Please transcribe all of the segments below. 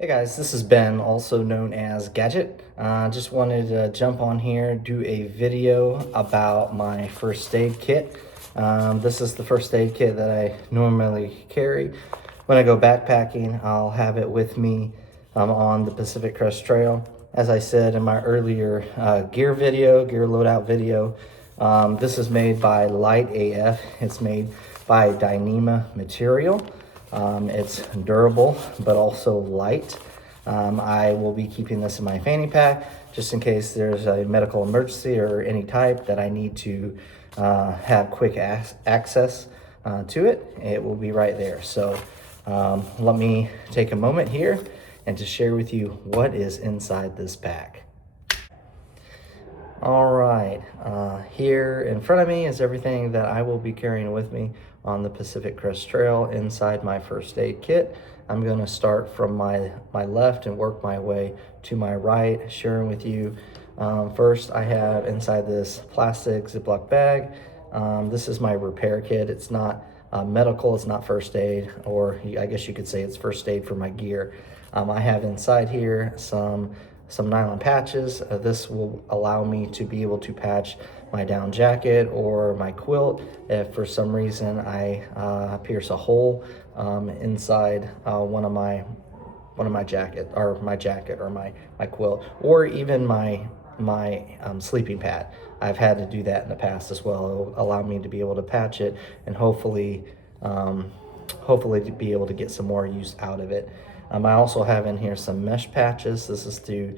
Hey guys, this is Ben, also known as Gadget. Just wanted to jump on here, do a video about my first aid kit. This is the first aid kit that I normally carry. When I go backpacking, I'll have it with me on the Pacific Crest Trail. As I said in my earlier gear loadout video, this is made by Light AF. It's made by Dyneema material. It's durable, but also light. I will be keeping this in my fanny pack just in case there's a medical emergency or any type that I need to have quick access to it. It will be right there. So let me take a moment here and to share with you what is inside this pack. All right, here in front of me is everything that I will be carrying with me on the Pacific Crest Trail inside my first aid kit. I'm gonna start from my left and work my way to my right, sharing with you. First, I have inside this plastic Ziploc bag. This is my repair kit. It's not medical, it's not first aid, or I guess you could say it's first aid for my gear. I have inside here some nylon patches. This will allow me to be able to patch my down jacket or my quilt if for some reason I pierce a hole inside one of my jacket or my quilt, or even my sleeping pad. I've had to do that in the past as well. It'll allow me to be able to patch it and hopefully to be able to get some more use out of it. I also have in here some mesh patches. This is to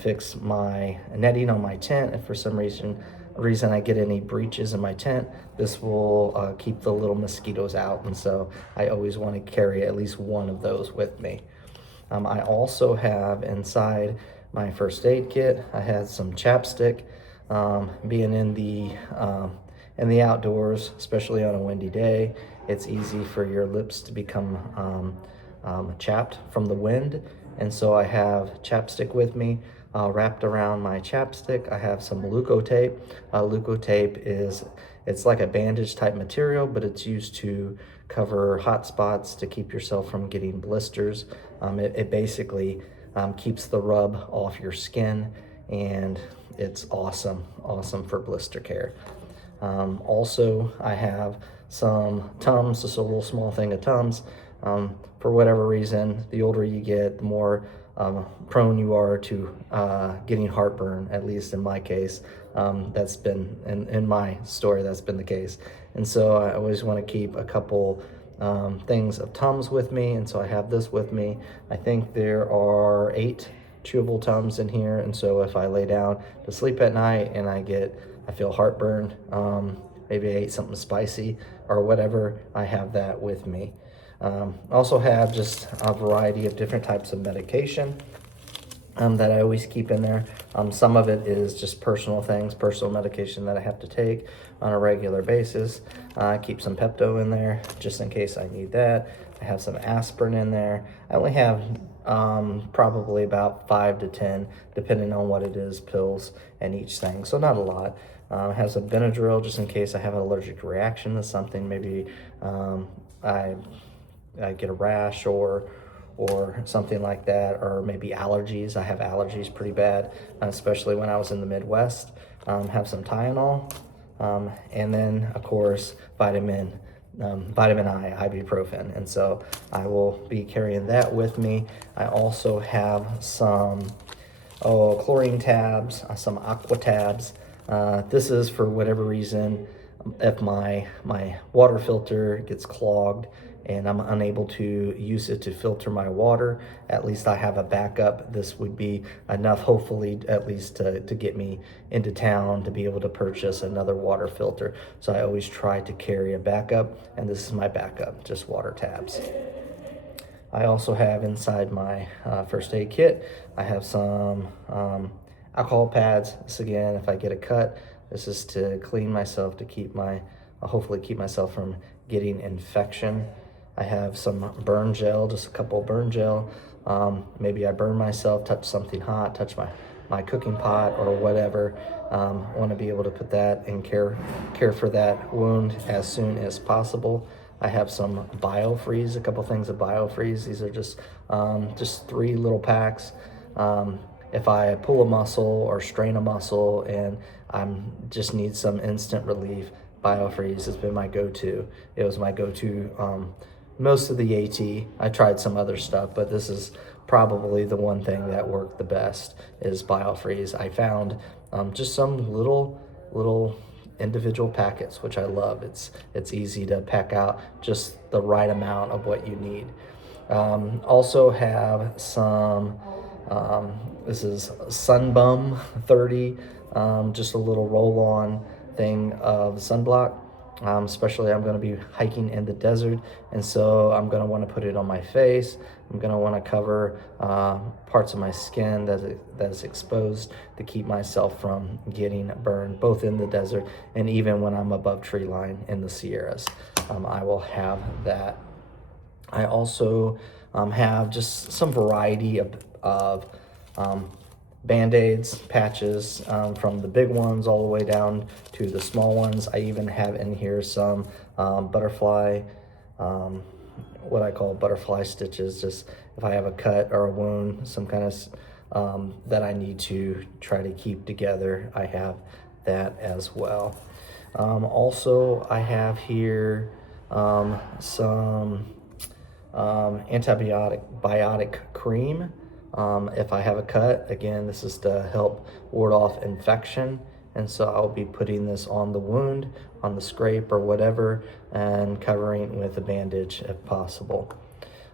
fix my netting on my tent. If for some reason I get any breaches in my tent, this will keep the little mosquitoes out, and so I always want to carry at least one of those with me. I also have inside my first aid kit, I had some chapstick. Being in the outdoors, especially on a windy day, it's easy for your lips to become chapped from the wind, and so I have chapstick with me wrapped around my chapstick. I have some Leuko tape. Leuko tape it's like a bandage type material, but it's used to cover hot spots to keep yourself from getting blisters. It basically keeps the rub off your skin, and it's awesome for blister care. Also, I have some Tums, just a little small thing of Tums. For whatever reason, the older you get, the more prone you are to getting heartburn, at least in my case. That's been, in my story, that's been the case. And so I always want to keep a couple things of Tums with me, and so I have this with me. I think there are 8 chewable Tums in here, and so if I lay down to sleep at night and I feel heartburn, maybe I ate something spicy or whatever, I have that with me. Also have just a variety of different types of medication that I always keep in there. Some of it is just personal medication that I have to take on a regular basis. I keep some Pepto in there just in case I need that. I have some aspirin in there. I only have probably about 5 to 10, depending on what it is, pills in each thing, so not a lot. It has a Benadryl just in case I have an allergic reaction to something. Maybe I get a rash or something like that, or maybe allergies. I have allergies pretty bad, especially when I was in the Midwest. Have some Tylenol, and then of course vitamin I, ibuprofen, and so I will be carrying that with me. I also have some chlorine tabs, some aqua tabs. This is for whatever reason, if my water filter gets clogged and I'm unable to use it to filter my water, at least I have a backup. This would be enough, hopefully, at least to get me into town to be able to purchase another water filter. So I always try to carry a backup, and this is my backup, just water tabs. I also have inside my first aid kit, I have some alcohol pads. This again, if I get a cut, this is to clean myself, to hopefully keep myself from getting infection. I have some burn gel, just a couple burn gel. Maybe I burn myself, touch something hot, touch my cooking pot or whatever. I want to be able to put that and care for that wound as soon as possible. I have some BioFreeze, a couple things of BioFreeze. These are just 3 little packs. If I pull a muscle or strain a muscle and I'm just need some instant relief, BioFreeze has been my go-to. It was my go-to most of the AT. I tried some other stuff, but this is probably the one thing that worked the best is BioFreeze. I found just some little individual packets, which I love. It's easy to pack out just the right amount of what you need. Also have some, this is Sunbum 30, just a little roll-on thing of sunblock. Especially I'm going to be hiking in the desert, and so I'm going to want to put it on my face. I'm going to want to cover parts of my skin that is exposed to keep myself from getting burned, both in the desert and even when I'm above tree line in the Sierras. I will have that. I also have just some variety of Band-Aids, patches, from the big ones all the way down to the small ones. I even have in here some butterfly, what I call butterfly stitches, just if I have a cut or a wound, some kind of that I need to try to keep together, I have that as well. Also, I have here some antibiotic cream. If I have a cut, again, this is to help ward off infection. And so I'll be putting this on the wound, on the scrape or whatever, and covering it with a bandage if possible.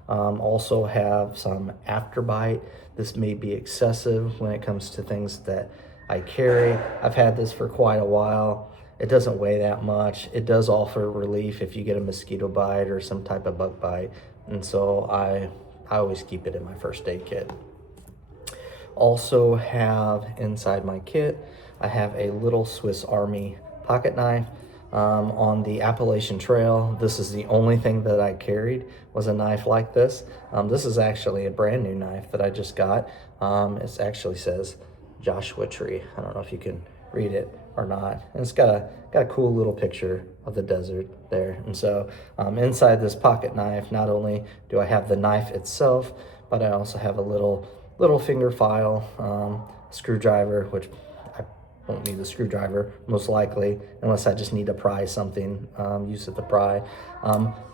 Also have some afterbite. This may be excessive when it comes to things that I carry. I've had this for quite a while. It doesn't weigh that much. It does offer relief if you get a mosquito bite or some type of bug bite. And so I always keep it in my first aid kit. Also have inside my kit, I have a little Swiss Army pocket knife. On the Appalachian Trail, this is the only thing that I carried was a knife like this. This is actually a brand new knife that I just got. It actually says Joshua Tree. I don't know if you can read it or not. And it's got a cool little picture of the desert there. And so inside this pocket knife, not only do I have the knife itself, but I also have a little finger file, screwdriver, which I won't need the screwdriver most likely, unless I just need to pry something, use it to pry.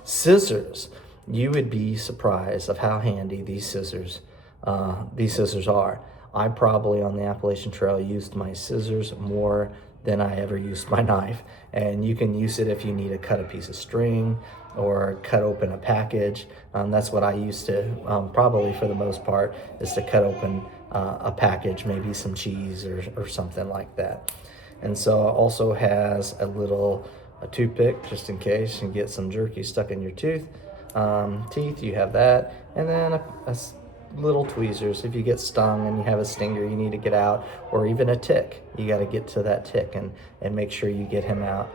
Scissors. You would be surprised of how handy these scissors are. I probably on the Appalachian Trail used my scissors more than I ever used my knife. And you can use it if you need to cut a piece of string or cut open a package. That's what I used to, probably for the most part, is to cut open a package, maybe some cheese or something like that. And so it also has a toothpick, just in case you get some jerky stuck in your teeth, you have that. And then a little tweezers if you get stung and you have a stinger you need to get out, or even a tick, you got to get to that tick and make sure you get him out.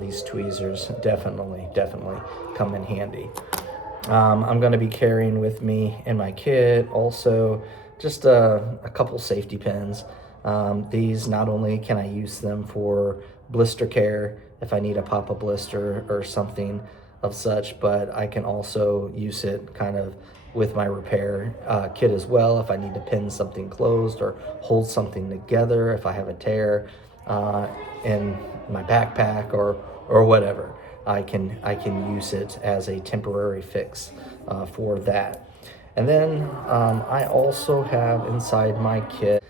These tweezers definitely come in handy. I'm going to be carrying with me in my kit also just a couple safety pins. These, not only can I use them for blister care if I need to pop a blister or something of such, but I can also use it kind of with my repair kit as well if I need to pin something closed or hold something together, if I have a tear in my backpack or whatever. I can use it as a temporary fix for that. And then I also have inside my kit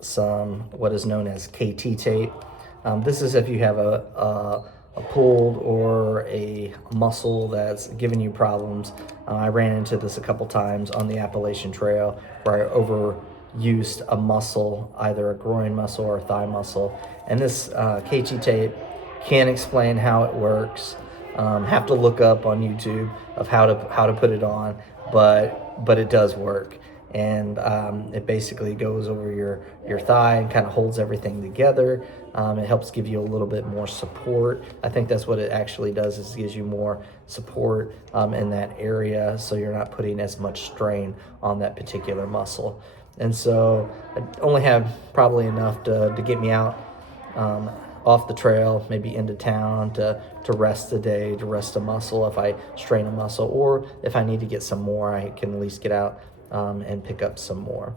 some what is known as KT tape. This is if you have a pulled or a muscle that's giving you problems. I ran into this a couple times on the Appalachian Trail where I overused a muscle, either a groin muscle or a thigh muscle. And this KT tape, can't explain how it works. Have to look up on YouTube of how to put it on, but it does work. And it basically goes over your thigh and kind of holds everything together. It helps give you a little bit more support. I think that's what it actually does, is gives you more support in that area, so you're not putting as much strain on that particular muscle. And so I only have probably enough to get me out off the trail, maybe into town to rest a day, to rest a muscle if I strain a muscle, or if I need to get some more, I can at least get out and pick up some more.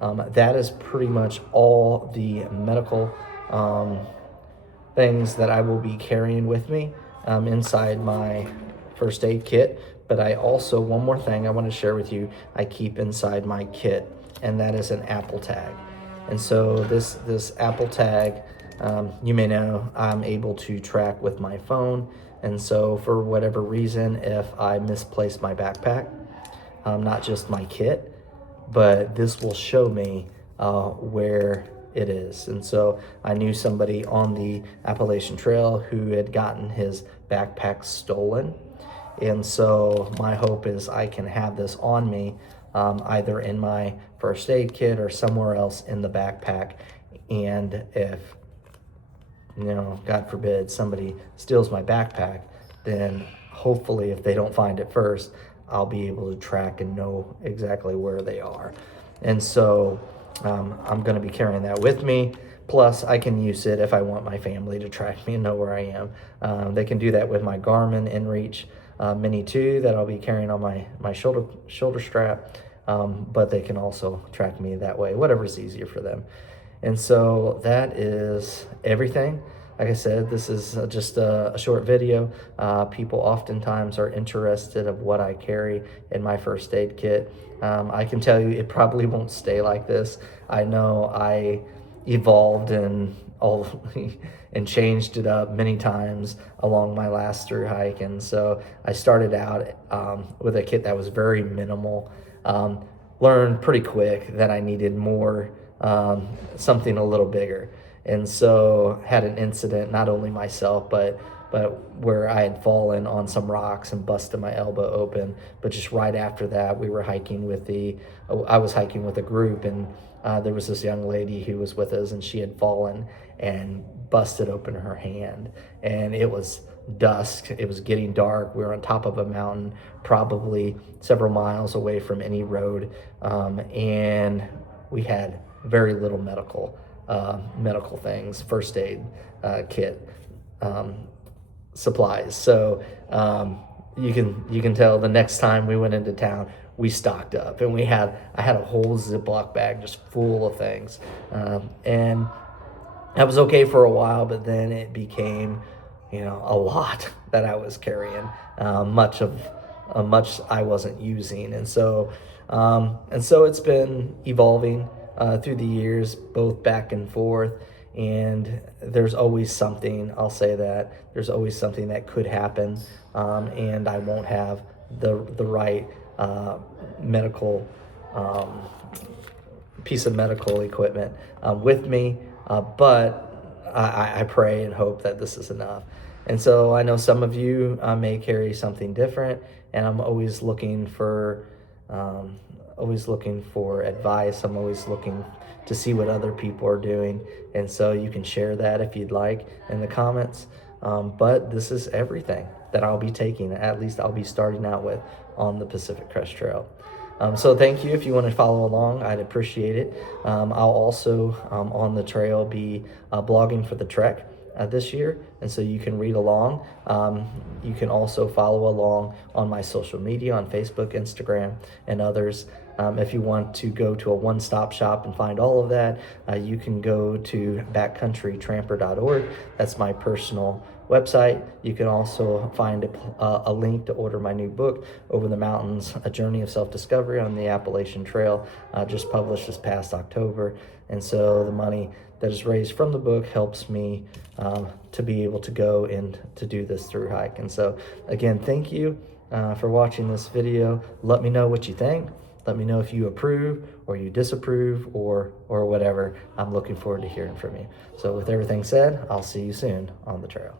That is pretty much all the medical things that I will be carrying with me inside my first aid kit. But I also, one more thing I want to share with you, I keep inside my kit, and that is an Apple tag. And so this Apple tag, you may know, I'm able to track with my phone. And so for whatever reason, if I misplace my backpack, not just my kit, but this will show me where it is. And so I knew somebody on the Appalachian Trail who had gotten his backpack stolen. And so my hope is I can have this on me, either in my first aid kit or somewhere else in the backpack. And if, God forbid, somebody steals my backpack, then hopefully if they don't find it first, I'll be able to track and know exactly where they are. And so I'm going to be carrying that with me. Plus, I can use it if I want my family to track me and know where I am. They can do that with my Garmin InReach Mini 2 that I'll be carrying on my shoulder strap. But they can also track me that way, whatever's easier for them. And so that is everything. Like I said, this is just a short video. People oftentimes are interested of what I carry in my first aid kit. I can tell you it probably won't stay like this. I know I evolved and changed it up many times along my last through hike. And so I started out with a kit that was very minimal. Learned pretty quick that I needed more, something a little bigger. And so had an incident, not only myself, but where I had fallen on some rocks and busted my elbow open. But just right after that, we were hiking I was hiking with a group, and there was this young lady who was with us, and she had fallen and busted open her hand. And it was dusk, it was getting dark. We were on top of a mountain, probably several miles away from any road. And we had very little medical things, first aid kit supplies. So you can tell the next time we went into town, we stocked up, and I had a whole Ziploc bag just full of things. And that was okay for a while, but then it became, a lot that I was carrying, much I wasn't using. And so it's been evolving through the years, both back and forth. And there's always something, I'll say that, there's always something that could happen, and I won't have the right medical piece of medical equipment with me, but I pray and hope that this is enough. And so I know some of you may carry something different, and I'm always looking for advice. I'm always looking to see what other people are doing. And so you can share that if you'd like in the comments. But this is everything that I'll be taking, at least I'll be starting out with on the Pacific Crest Trail. So thank you. If you want to follow along, I'd appreciate it. I'll also on the trail be blogging for the trek this year, and so you can read along. You can also follow along on my social media on Facebook, Instagram, and others. If you want to go to a one-stop shop and find all of that, you can go to backcountrytramper.org. That's my personal website. You can also find a link to order my new book, Over the Mountains, A Journey of Self-Discovery on the Appalachian Trail, just published this past October. And so the money that is raised from the book helps me to be able to go and to do this through hike. And so again, thank you for watching this video. Let me know what you think. Let me know if you approve or you disapprove or whatever. I'm looking forward to hearing from you. So with everything said, I'll see you soon on the trail.